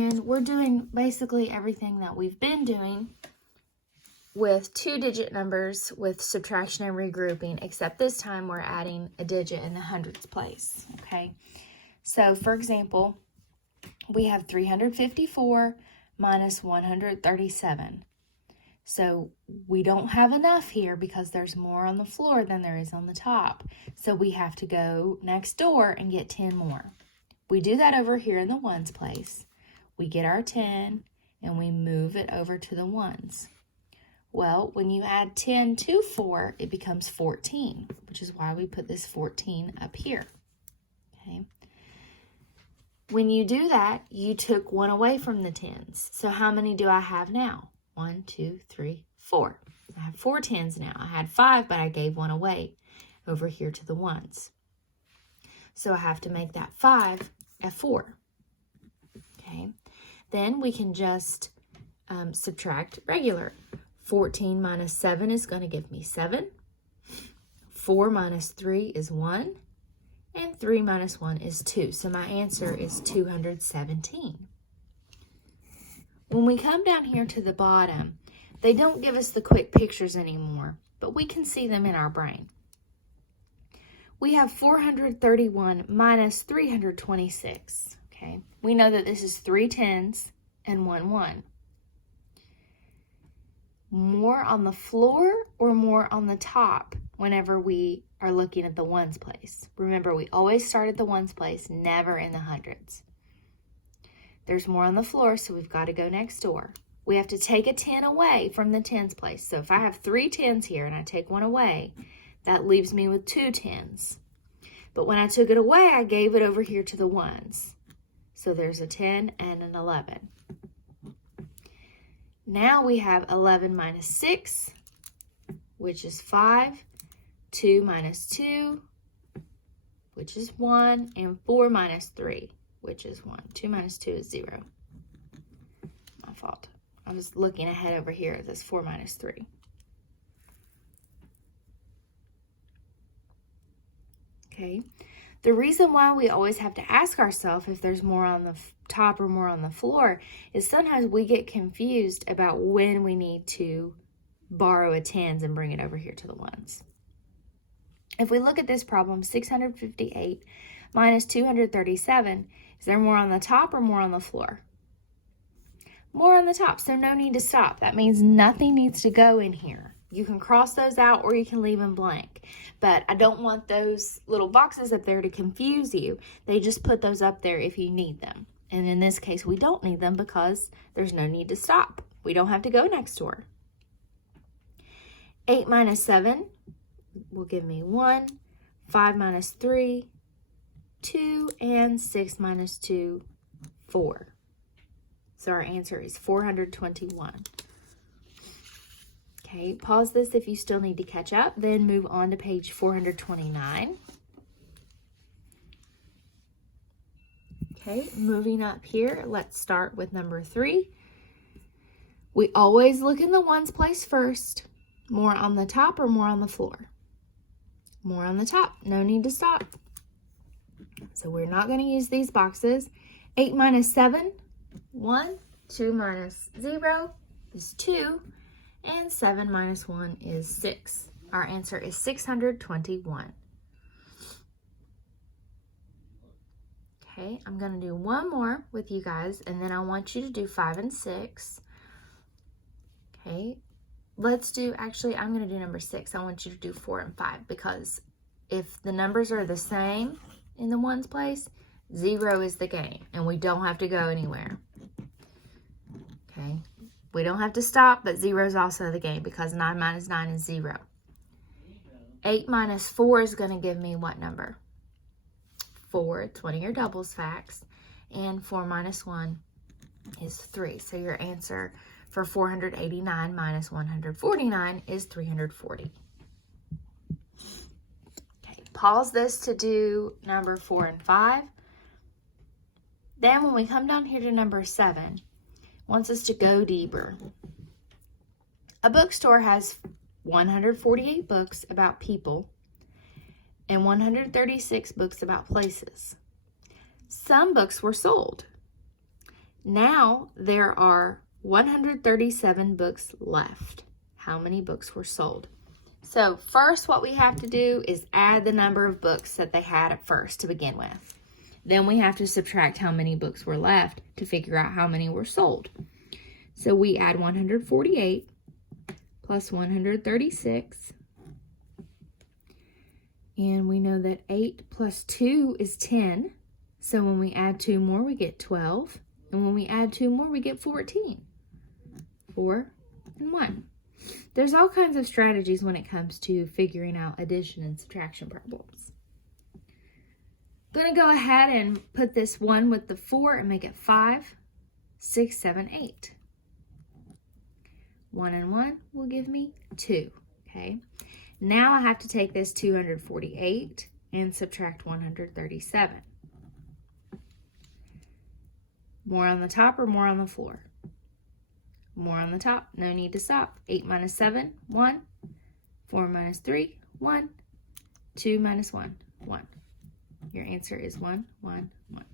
And we're doing basically everything that we've been doing with 2-digit numbers with subtraction and regrouping, except this time we're adding a digit in the hundreds place, okay? So, for example, we have 354 minus 137. So we don't have enough here because there's more on the floor than there is on the top. So we have to go next door and get 10 more. We do that over here in the ones place. We get our 10 and we move it over to the ones. Well, when you add 10 to 4, it becomes 14, which is why we put this 14 up here. Okay. When you do that, you took 1 away from the 10s. So how many do I have now? 1, 2, 3, 4. I have 4 10s now. I had 5, but I gave 1 away over here to the ones. So I have to make that 5 a 4. Okay. Then we can just subtract regular. 14 minus 7 is going to give me 7. 4 minus 3 is 1. And 3 minus 1 is 2. So my answer is 217. When we come down here to the bottom, they don't give us the quick pictures anymore, but we can see them in our brain. We have 431 minus 326. Okay. We know that this is 3 10s and 1 1. More on the floor or more on the top whenever we are looking at the ones place? Remember, we always start at the ones place, never in the hundreds. There's more on the floor, so we've got to go next door. We have to take a 10 away from the tens place. So if I have 3 10s here and I take 1 away, that leaves me with 2 10s. But when I took it away, I gave it over here to the ones. So there's a 10 and an 11. Now we have 11 minus 6, which is 5, 2 minus 2, which is 1, and 4 minus 3, which is 1. 2 minus 2 is 0. My fault. I was looking ahead over here at this 4 minus 3. Okay. The reason why we always have to ask ourselves if there's more on the top or more on the floor is sometimes we get confused about when we need to borrow a tens and bring it over here to the ones. If we look at this problem, 658 minus 237, is there more on the top or more on the floor? More on the top, so no need to stop. That means nothing needs to go in here. You can cross those out or you can leave them blank. But I don't want those little boxes up there to confuse you. They just put those up there if you need them. And in this case, we don't need them because there's no need to stop. We don't have to go next door. 8 minus 7 will give me 1. 5 minus 3, 2. And 6 minus 2, 4. So our answer is 421. Okay, pause this if you still need to catch up, then move on to page 429. Okay, moving up here, let's start with number 3. We always look in the ones place first. More on the top or more on the floor? More on the top, no need to stop. So we're not going to use these boxes. 8 minus 7, 1. 2 minus 0 is 2. And 7 minus 1 is 6. Our answer is 621. Okay, I'm going to do one more with you guys, and then I want you to do 5 and 6. Okay, let's do, actually, I'm going to do number 6. I want you to do 4 and 5, because if the numbers are the same in the ones place, 0 is the game, and we don't have to go anywhere. Okay. We don't have to stop, but 0 is also the game because 9 minus 9 is 0. 8 minus 4 is going to give me what number? 4. It's one of your doubles facts. And 4 minus 1 is 3. So your answer for 489 minus 149 is 340. Okay, pause this to do number 4 and 5. Then when we come down here to number 7, wants us to go deeper. A bookstore has 148 books about people and 136 books about places. Some books were sold. Now there are 137 books left. How many books were sold? So first what we have to do is add the number of books that they had at first to begin with. Then we have to subtract how many books were left to figure out how many were sold. So we add 148 plus 136. And we know that 8 plus 2 is 10. So when we add 2 more, we get 12. And when we add 2 more, we get 14. 4 and 1. There's all kinds of strategies when it comes to figuring out addition and subtraction problems. I'm going to go ahead and put this 1 with the 4 and make it 5, 6, 7, 8. 1 and 1 will give me 2. Okay. Now I have to take this 248 and subtract 137. More on the top or more on the floor? More on the top. No need to stop. 8 minus 7, 1. 4 minus 3, 1. 2 minus 1, 1. Your answer is 1, 1, 1.